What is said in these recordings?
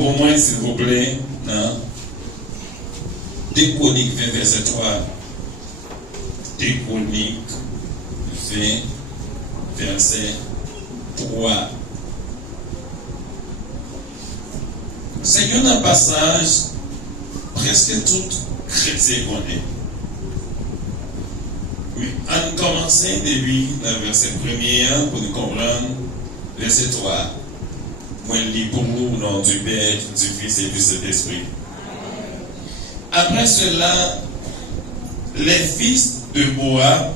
pour moi, s'il vous plaît, hein? 2 Chroniques 20, verset 3. 2 Chroniques 20, verset 3. C'est un passage presque tout chrétien connaît. Oui, on commence depuis le verset 1er pour nous comprendre. Verset 3. Moi, je lis pour nous au nom du Père, du Fils et du Saint-Esprit. Après cela, les fils de Moab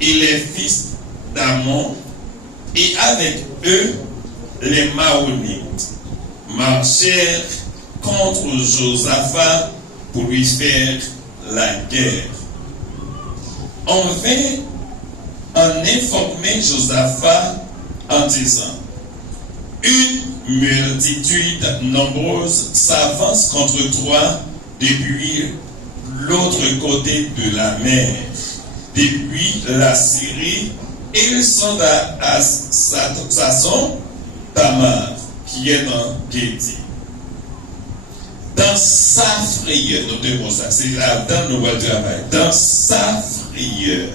et les fils d'Ammon, et avec eux, les Maonites, marchèrent contre Josaphat pour lui faire la guerre. On vint en informer Josaphat en disant: une multitude nombreuse s'avance contre toi depuis l'autre côté de la mer, depuis la Syrie, et ils sont à Sasson Tamar, qui est dans Gédi. Dans sa frayeur, notez-moi ça, c'est là-dedans nous allons travailler. Dans sa frayeur,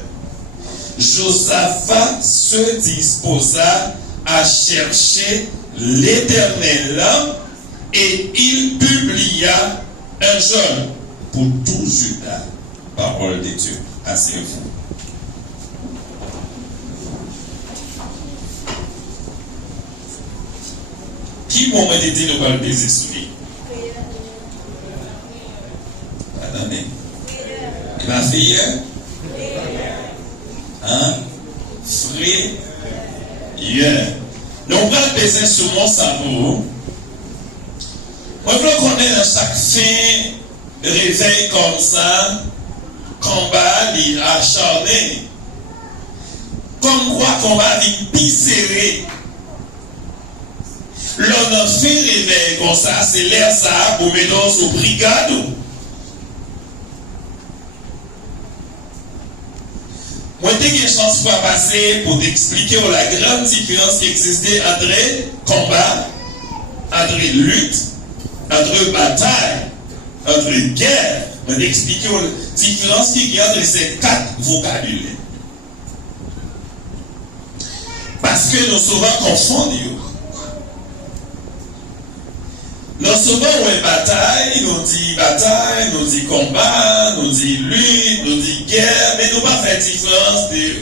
Josaphat se disposa à chercher l'Éternel, et il publia un jeûne pour tout Juda. Parole de Dieu. Asseyez-vous. Qui m'a dit nous allons baiser sous lui? Attendez. Et ma fille? Hein? Frère. Nous allons baiser sur mon cerveau. Moi, je veux qu'on ait à chaque fin réveil comme ça, combat, il acharné. Comme quoi, combat, il plus serré. L'on a fait réveil comme ça, c'est l'air ça, pour mettre aux brigades. Moi, j'ai eu une chance de passer pour t'expliquer la grande différence qui existait entre combat, entre lutte, entre bataille, entre guerre. Je vais expliquer la différence qui y a entre ces 4 vocabulaires. Parce que nous souvent confondons. Nous souvent on bataille, nous dit combat, nous dit lutte, nous dit guerre, mais nous pas faire différence de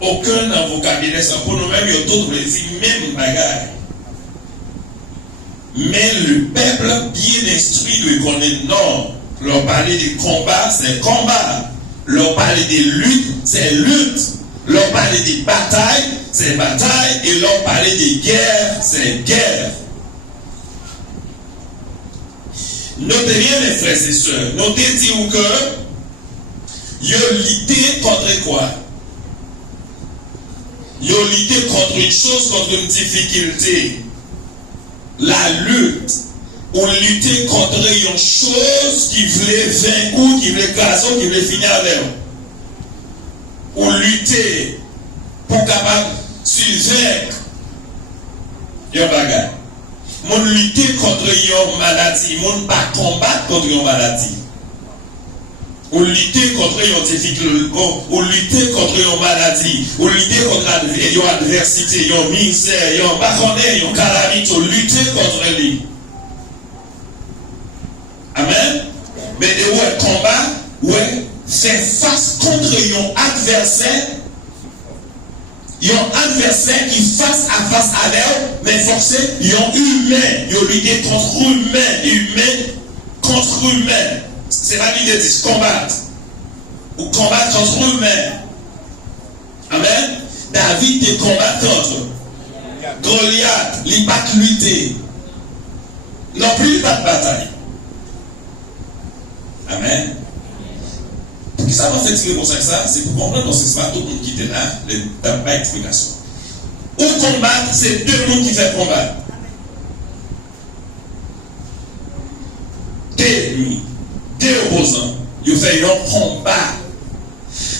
aucun dans le vocabulaire. Pour nous-mêmes, il y a d'autres dire même bagaille. Mais le peuple bien instruit doit connaître non. Leur parler de combat, c'est combat. Leur parler de lutte, c'est lutte. Leur parler de bataille, c'est bataille. Et leur parler de guerre, c'est guerre. Notez bien mes frères et sœurs. Notez dire que ils ont lutté contre quoi? Ils ont lutté contre une chose, contre une difficulté. La lutte, on luttait contre une chose qui voulait vaincre, qui voulait casser, qui voulait finir avec. On luttait pour capable survivre une bagarre. On luttait contre une maladie, on pas combattre contre une maladie. On luttait contre une difficulté, on luttait contre une maladie, on luttait contre une adversité, une misère, une baconnet, une calamité, on luttait contre lui. Amen. Mais ouais, combat, ouais, c'est face contre un adversaire qui face à l'air, mais forcé, un humain, il luttait contre humain contre humain. C'est pas l'idée de combattre. Ou combattre contre humain. Amen. David est combattant. Goliath, il n'a pas lutté. Non plus, il n'a pas de bataille. Amen. Pour que ça va faire tirer pour ça, c'est pour comprendre que ce n'est pas tout le monde qui était là, dans pas explication. Ou combattre, c'est 2 mondes qui font combattre. Deux opposants, ils font un combat.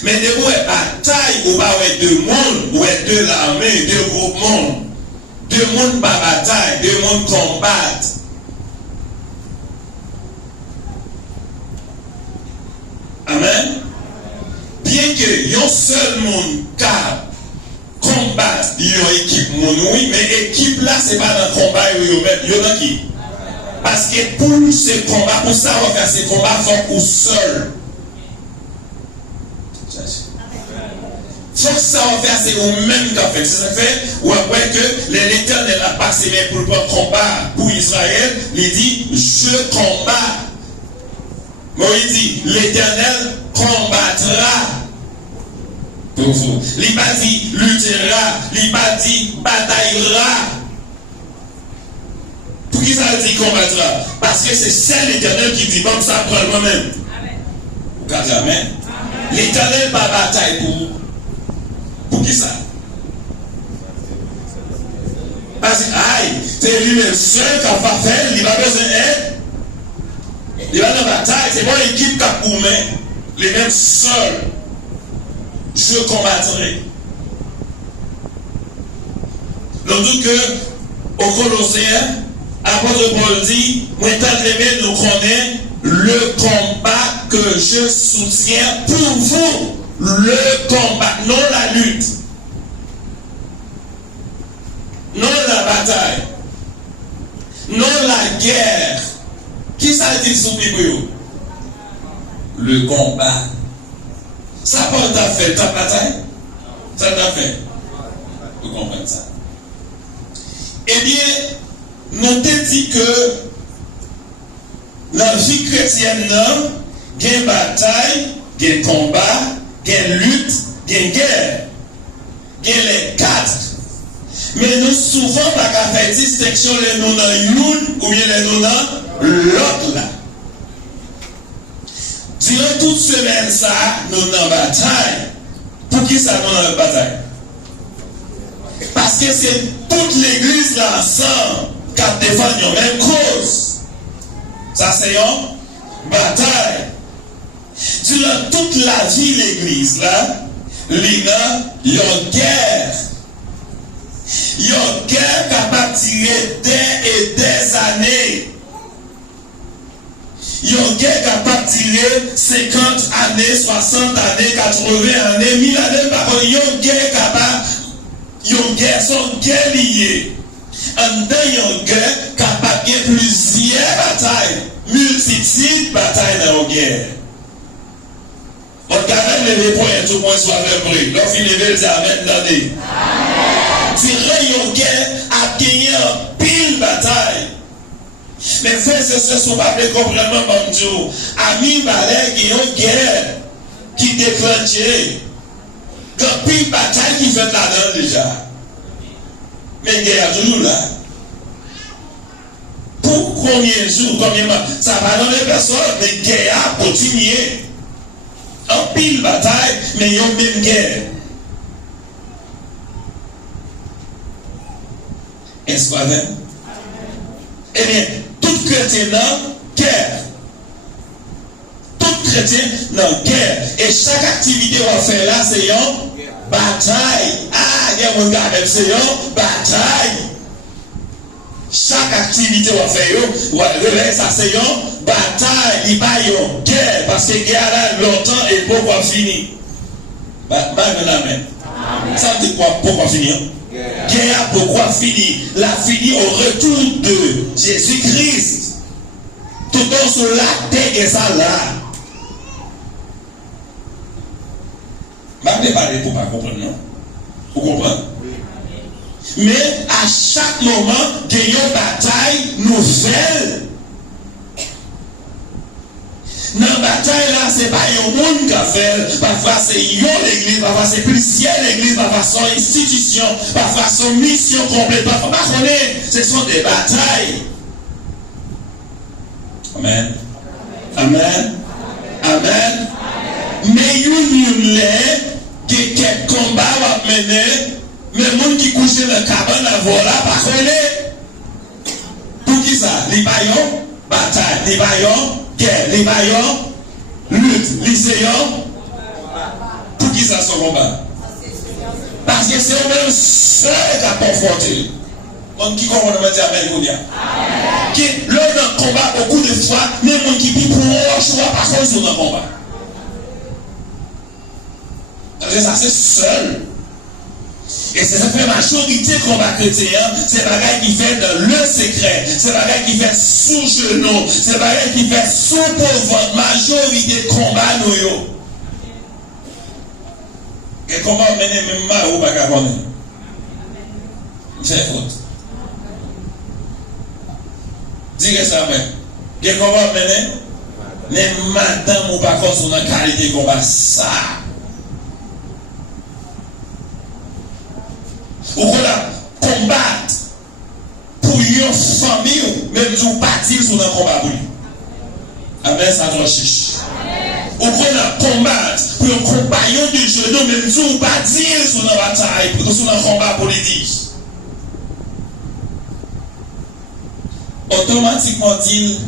Mais de où est bataille, ou pas ouais 2 mondes, ou est 2 l'armée, 2 groupes mondes. 2 mondes pas bataille, 2 mondes combattent. non seulement qu'à combattre une équipe, oui, mais équipe là, c'est pas dans le combat, il y en a qui. Parce que pour ce combat, pour ça, on va faire ce combat, il faut qu'on seul. Faut que ça va faire, c'est vous-même qui a fait. C'est ça fait, ou après que l'Éternel a passé pour le combat pour Israël, il dit, je combats. Moïse dit, l'Éternel combattra pour vous. Il n'a pas dit luttera, il n'a pas dit bataillera. Pour qui ça dit combattra? Parce que c'est celle l'Éternel qui dit, bon, ça prend moi-même. Vous dites amen. L'Éternel va bataille pour vous. Pour qui ça? Parce que, aïe, c'est lui-même seul qui a pas fait, il n'a pas besoin d'aide. Il va dans la bataille, c'est pas l'équipe qui a pour moi, les mêmes seuls. Je combattrai. Donc, que, au Colossiens, apôtre Paul dit, moi, tant aimé, nous connaissons le combat que je soutiens pour vous. Le combat, non la lutte, non la bataille, non la guerre. Qui ça dit sous Bible? Le combat. Ça pas t'a fait ta bataille? Ça t'a fait? Vous comprenez ça? Eh bien, nous te dit que dans la vie chrétienne, il y a une bataille, il y a un combat, il y a une lutte, il y a une guerre. Il y a les quatre. Mais nous souvent pas qu'à faire distinction les noms dans une ou bien les noms dans l'autre là. Durant toute semaine ça, nous dans bataille. Pour qui ça nous dans la bataille? Parce que c'est toute l'église là ensemble qui défend la même cause. Ça c'est une bataille. Durant toute la vie l'église là, il y a une guerre. Il y a une guerre capable de tirer des et des années. Il y a une guerre capable de tirer 50 années, 60 années, 80 années, 1000 années. Par contre, il y a une guerre capable, il y a une guerre, sont guerres liées. En dedans, il y a une guerre capable de plusieurs batailles, multitudes de batailles dans la guerre. On garde les points, tout le monde soit vrai. Lorsqu'il lever les amen, donnez. Tirer une guerre à gagner en pile bataille. Mais frères et sœurs, ce ne sont pas les complètement bonjour. Ami Balek, il y a une guerre qui déclenchait. Quand pile bataille qui fait là-dedans déjà. Mais il y a toujours là. Pour combien de jours, combien de mois, ça va dans les personnes, mais il y a continué. En pile bataille, mais il y a une même guerre. Est-ce pas vrai? Eh bien, tout chrétien dans guerre. Tout chrétien dans guerre. Et chaque activité qu'on fait là, c'est une bataille. Ah, il y a un gars, c'est une bataille. Chaque activité qu'on fait, ça c'est une bataille. Il n'y a pas une guerre. Parce que la guerre là, longtemps et pourquoi finir? Amen. Ça dit quoi? Pourquoi finir? Guerre pourquoi finir? La finir au retour de Jésus-Christ. Tout dans sur la terre et ça là. Je ne vais pas parler pour pas comprendre, non? Vous comprenez? Mais à chaque moment, il y a une bataille nouvelle. Dans la bataille là, ce n'est pas un monde qui a fait. Parfois c'est une église, parfois c'est plusieurs églises, parfois son institution, parfois son mission complète. Parfois, ce sont des batailles. Amen. Amen. Amen. Mais il y a quelques combats à mener. Mais les gens qui couchent dans la cabane à voler, pas connaître. Pour qui ça? Les baillons, bataille, les baillons, guerre, les baillons, lutte, lycéens. Pour qui ça son combat? Parce que c'est eux-mêmes seuls qui ont conforté. On qui comprend le dire Amen. Lors d'un combat, beaucoup de fois, même les gens qui vivent pour eux, je ne vois pas qu'on soit dans le combat. Dieu, ça c'est seul. Et c'est ça fait majorité combat chrétien, c'est bagaille qui fait dans le secret, c'est bagaille qui fait sous genou, c'est bagaille qui fait sous pauvre, majorité de combat nous yo. Et comment mener même mal ou pas qu'à connaître? C'est faute. Dis que ça, mais. Et comment mener? Mais madame ou pas qu'on soit dans la qualité de combat, ça. Ou qu'on a combattre pour une famille, même si on pas dire sur un combat pour lui. Amen, ça doit chiche. Ou qu'on a combattre pour un compagnon de genou, même si on pas dire sur une bataille, sur un combat politique. Automatiquement dit